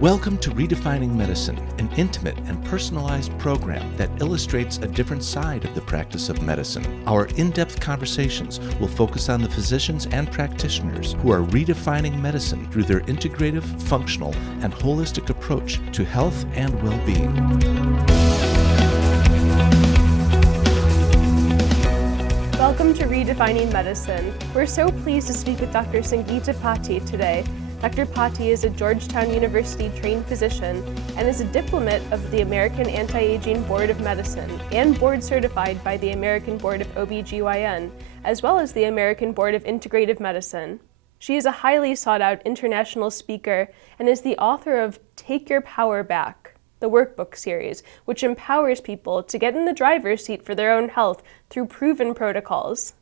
Welcome to Redefining Medicine, an intimate and personalized program that illustrates a different side of the practice of medicine. Our in-depth conversations will focus on the physicians and practitioners who are redefining medicine through their integrative, functional, and holistic approach to health and well-being. Welcome to Redefining Medicine. We're so pleased to speak with Dr. Sangeeta Pati today. Dr. Pati is a Georgetown University trained physician and is a diplomat of the American Anti-Aging Board of Medicine and board certified by the American Board of OBGYN, as well as the American Board of Integrative Medicine. She is a highly sought out international speaker and is the author of Take Your Power Back, the Workbook Series, which empowers people to get in the driver's seat for their own health through proven protocols.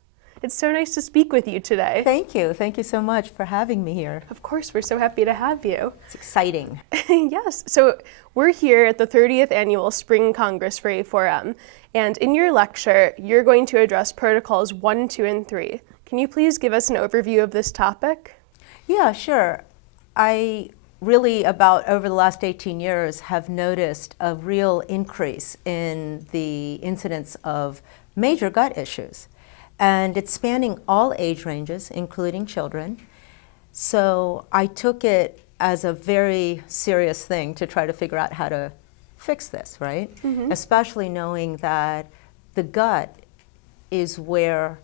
It's so nice to speak with you today. Thank you. Thank you so much for having me here. Of course, we're so happy to have you. It's exciting. Yes. So we're here at the 30th Annual Spring Congress for A4M, and in your lecture, you're going to address protocols 1, 2, and 3. Can you please give us an overview of this topic? Yeah, sure. I really, about over the last 18 years, have noticed a real increase in the incidence of major gut issues. And it's spanning all age ranges, including children. So I took it as a very serious thing to try to figure out how to fix this, right? Mm-hmm. Especially knowing that the gut is where,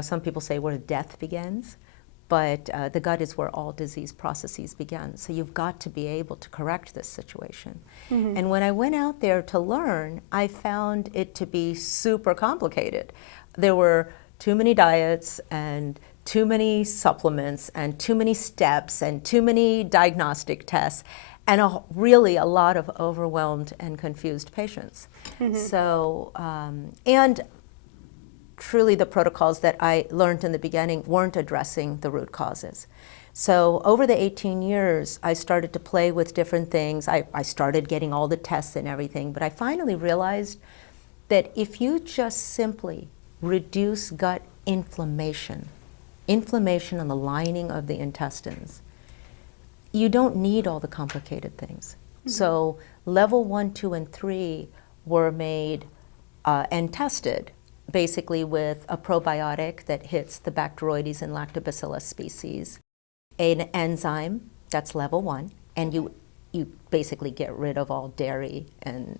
some people say where death begins, but the gut is where all disease processes begin. So you've got to be able to correct this situation. Mm-hmm. And when I went out there to learn, I found it to be super complicated. There were too many diets and too many supplements and too many steps and too many diagnostic tests and really a lot of overwhelmed and confused patients. Mm-hmm. So, and truly the protocols that I learned in the beginning weren't addressing the root causes. So over the 18 years, I started to play with different things. I started getting all the tests and everything, but I finally realized that if you just simply reduce gut inflammation on the lining of the intestines, you don't need all the complicated things. Mm-hmm. So level 1, 2, and 3 were made and tested basically with a probiotic that hits the Bacteroides and Lactobacillus species, an enzyme, that's level 1, and you basically get rid of all dairy and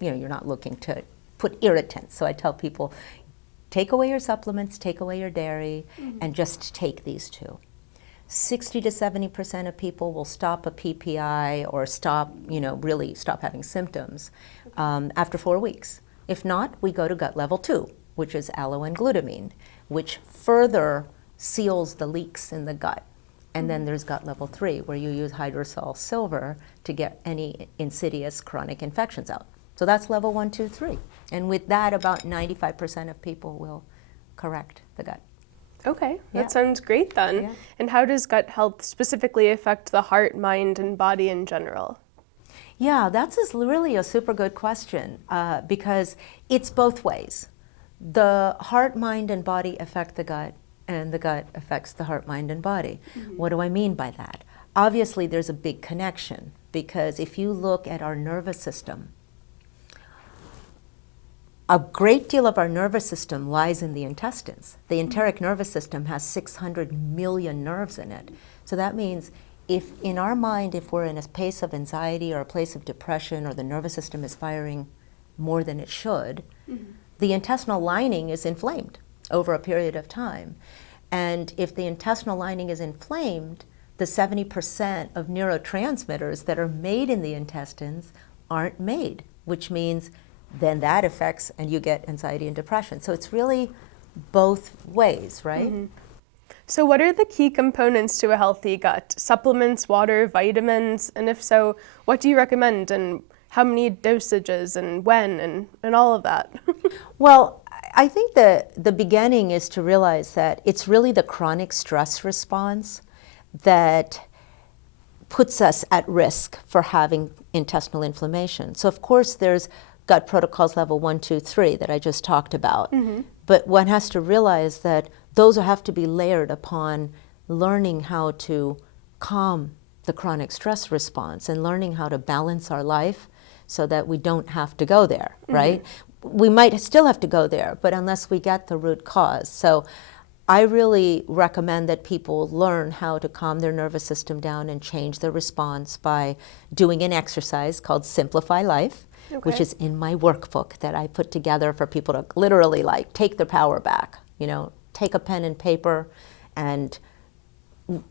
you're not looking to put irritants. So I tell people, take away your supplements, take away your dairy, mm-hmm. and just take these two. 60 to 70% of people will stop a PPI or really stop having symptoms after 4 weeks. If not, we go to gut level 2, which is aloe and glutamine, which further seals the leaks in the gut. And then there's gut level 3, where you use hydrosol silver to get any insidious chronic infections out. So that's level 1, 2, 3. And with that, about 95% of people will correct the gut. Okay, that sounds great then. Yeah. And how does gut health specifically affect the heart, mind, and body in general? Yeah, that's really a super good question because it's both ways. The heart, mind, and body affect the gut, and the gut affects the heart, mind, and body. Mm-hmm. What do I mean by that? Obviously, there's a big connection because if you look at our nervous system, a great deal of our nervous system lies in the intestines. The enteric nervous system has 600 million nerves in it. So that means if in our mind, if we're in a place of anxiety or a place of depression or the nervous system is firing more than it should, mm-hmm. the intestinal lining is inflamed over a period of time. And if the intestinal lining is inflamed, the 70% of neurotransmitters that are made in the intestines aren't made, which means then that affects and you get anxiety and depression. So it's really both ways, right? Mm-hmm. So what are the key components to a healthy gut? Supplements, water, vitamins, and if so, what do you recommend and how many dosages and when and all of that? Well, I think the beginning is to realize that it's really the chronic stress response that puts us at risk for having intestinal inflammation. So of course there's gut protocols level 1, 2, 3 that I just talked about. Mm-hmm. But one has to realize that those have to be layered upon learning how to calm the chronic stress response and learning how to balance our life so that we don't have to go there, right? We might still have to go there, but unless we get the root cause. So I really recommend that people learn how to calm their nervous system down and change their response by doing an exercise called Simplify Life, which is in my workbook that I put together for people to literally like take their power back, you know, take a pen and paper and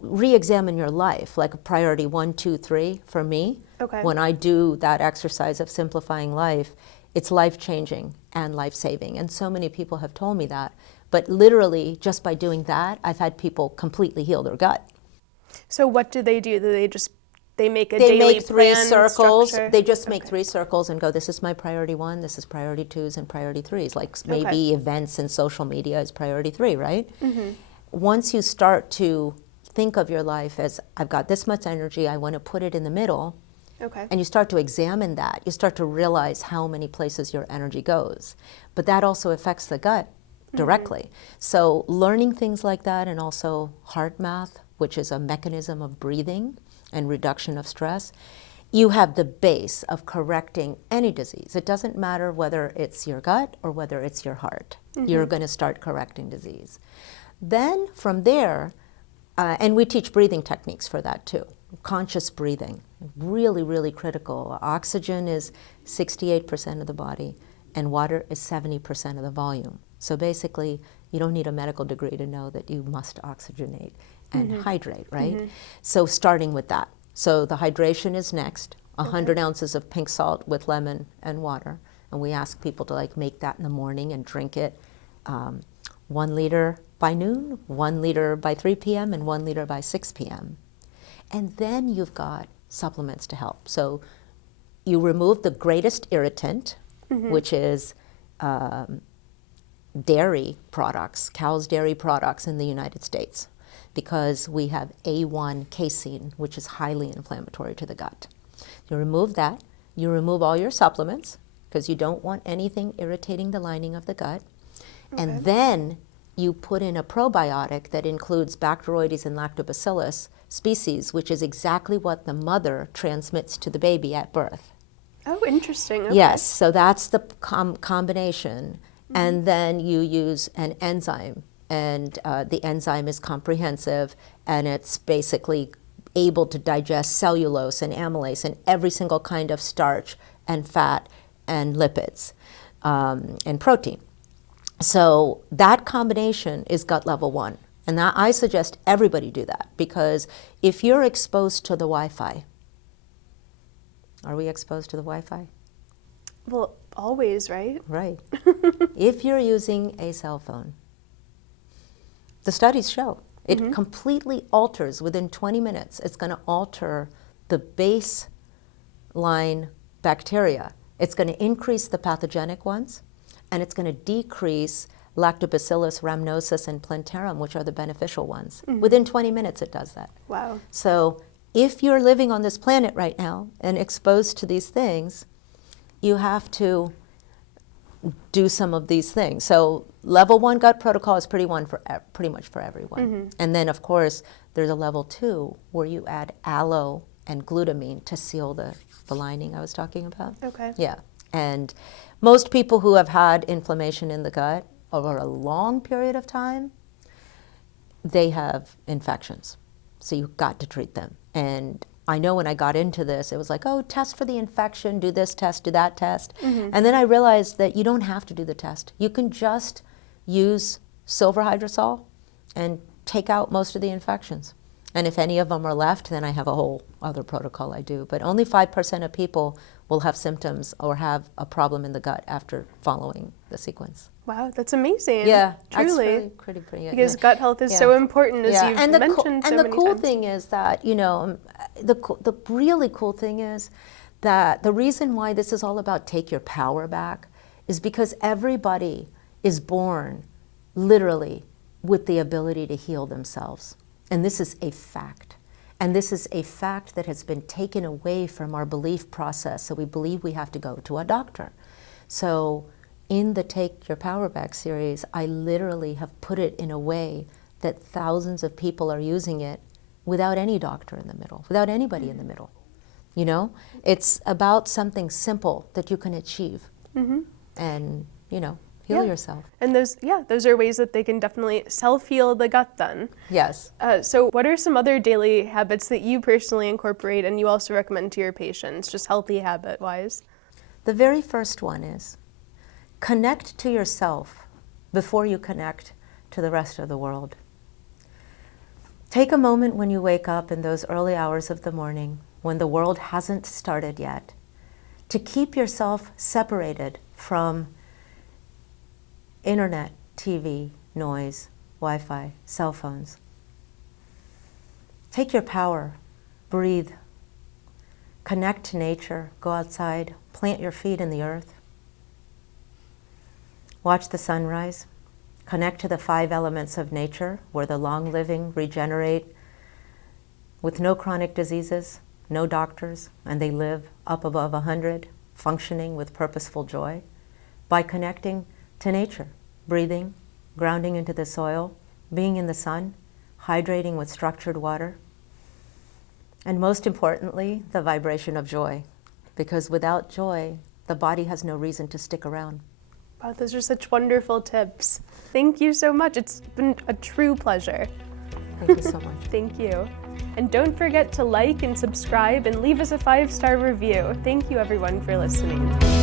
re-examine your life, like a priority 1, 2, 3 for me. When I do that exercise of simplifying life, it's life-changing and life-saving. And so many people have told me that. But literally, just by doing that, I've had people completely heal their gut. So what do? They make a They daily make 3 plan circles. structure? They just make 3 circles and go, this is my priority 1, this is priority 2s, and priority 3s. Like maybe events and social media is priority 3, right? Once you start to think of your life as, I've got this much energy, I want to put it in the middle, and you start to examine that, you start to realize how many places your energy goes. But that also affects the gut directly. So learning things like that, and also heart math, which is a mechanism of breathing and reduction of stress, you have the base of correcting any disease. It doesn't matter whether it's your gut or whether it's your heart. You're going to start correcting disease. Then from there, and we teach breathing techniques for that too. Conscious breathing, really, really critical. Oxygen is 68% of the body, and water is 70% of the volume. So basically, you don't need a medical degree to know that you must oxygenate and hydrate, right? So starting with that. So the hydration is next, 100 ounces of pink salt with lemon and water. And we ask people to like make that in the morning and drink it 1 liter by noon, 1 liter by 3 p.m., and 1 liter by 6 p.m. And then you've got supplements to help. So you remove the greatest irritant, which is dairy products, cow's dairy products in the United States, because we have A1 casein, which is highly inflammatory to the gut. You remove that. You remove all your supplements, because you don't want anything irritating the lining of the gut. And then you put in a probiotic that includes Bacteroides and Lactobacillus species, which is exactly what the mother transmits to the baby at birth. Oh, interesting. Okay. Yes, so that's the combination. And then you use an enzyme, and the enzyme is comprehensive, and it's basically able to digest cellulose and amylase and every single kind of starch and fat and lipids and protein. So that combination is gut level 1. And that, I suggest everybody do that, because if you're exposed to the Wi-Fi, are we exposed to the Wi-Fi? Well, always, right? Right. If you're using a cell phone, the studies show it completely alters within 20 minutes. It's going to alter the baseline bacteria. It's going to increase the pathogenic ones, and it's going to decrease Lactobacillus rhamnosus and plantarum, which are the beneficial ones. Within 20 minutes it does that. Wow. So if you're living on this planet right now and exposed to these things, you have to do some of these things. So level 1 gut protocol is pretty much for everyone. And then of course there's a level 2 where you add aloe and glutamine to seal the lining I was talking about. Okay. Yeah. And most people who have had inflammation in the gut over a long period of time, they have infections. So you've got to treat them. And I know when I got into this, it was like, oh, test for the infection, do this test, do that test. And then I realized that you don't have to do the test. You can just use silver hydrosol and take out most of the infections. And if any of them are left, then I have a whole other protocol I do. But only 5% of people will have symptoms or have a problem in the gut after following the sequence. Wow, that's amazing. Yeah, truly. That's really pretty. Because gut health is so important, as you've mentioned so many times. And the cool thing is that, you know, the really cool thing is that the reason why this is all about take your power back is because everybody is born literally with the ability to heal themselves. And this is a fact. And this is a fact that has been taken away from our belief process. So we believe we have to go to a doctor. So in the Take Your Power Back series, I literally have put it in a way that thousands of people are using it without any doctor in the middle, without anybody in the middle. You know, it's about something simple that you can achieve and, you know, heal yourself. And those are ways that they can definitely self-heal the gut then. Yes. So what are some other daily habits that you personally incorporate and you also recommend to your patients, just healthy habit-wise? The very first one is connect to yourself before you connect to the rest of the world. Take a moment when you wake up in those early hours of the morning, when the world hasn't started yet, to keep yourself separated from internet, TV, noise, Wi-Fi, cell phones. Take your power, breathe, connect to nature, go outside, plant your feet in the earth. Watch the sunrise, connect to the 5 elements of nature where the long-living regenerate with no chronic diseases, no doctors, and they live up above 100, functioning with purposeful joy by connecting to nature, breathing, grounding into the soil, being in the sun, hydrating with structured water, and most importantly, the vibration of joy, because without joy, the body has no reason to stick around. Wow, those are such wonderful tips. Thank you so much. It's been a true pleasure. Thank you so much. Thank you. And don't forget to like and subscribe and leave us a 5-star review. Thank you everyone for listening.